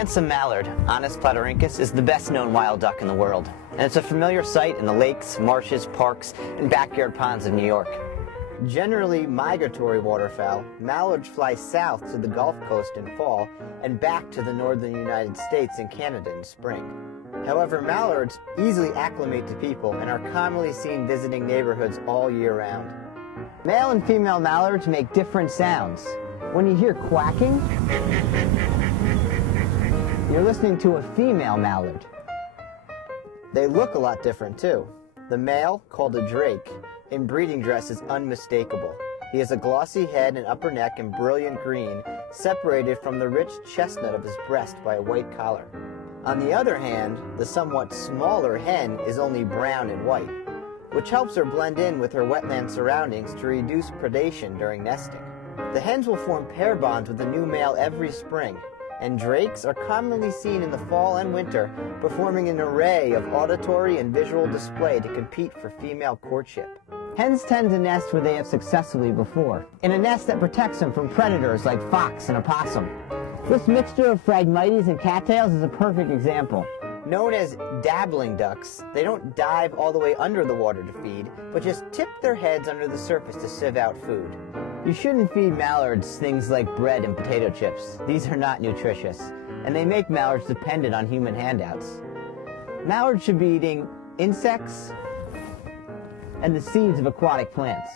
handsome mallard, Anas platyrhynchus, is the best known wild duck in the world, and it's a familiar sight in the lakes, marshes, parks, and backyard ponds of New York. Generally migratory waterfowl, mallards fly south to the Gulf Coast in fall and back to the northern United States and Canada in spring. However, mallards easily acclimate to people and are commonly seen visiting neighborhoods all year round. Male and female mallards make different sounds. When you hear quacking, you're listening to a female mallard. They look a lot different too. The male, called a drake, in breeding dress is unmistakable. He has a glossy head and upper neck in brilliant green, separated from the rich chestnut of his breast by a white collar. On the other hand, the somewhat smaller hen is only brown and white, which helps her blend in with her wetland surroundings to reduce predation during nesting. The hens will form pair bonds with the new male every spring, and drakes are commonly seen in the fall and winter performing an array of auditory and visual display to compete for female courtship. Hens tend to nest where they have successfully before, in a nest that protects them from predators like fox and opossum. This mixture of Phragmites and cattails is a perfect example. Known as dabbling ducks, they don't dive all the way under the water to feed, but just tip their heads under the surface to sieve out food. You shouldn't feed mallards things like bread and potato chips. These are not nutritious, and they make mallards dependent on human handouts. Mallards should be eating insects and the seeds of aquatic plants.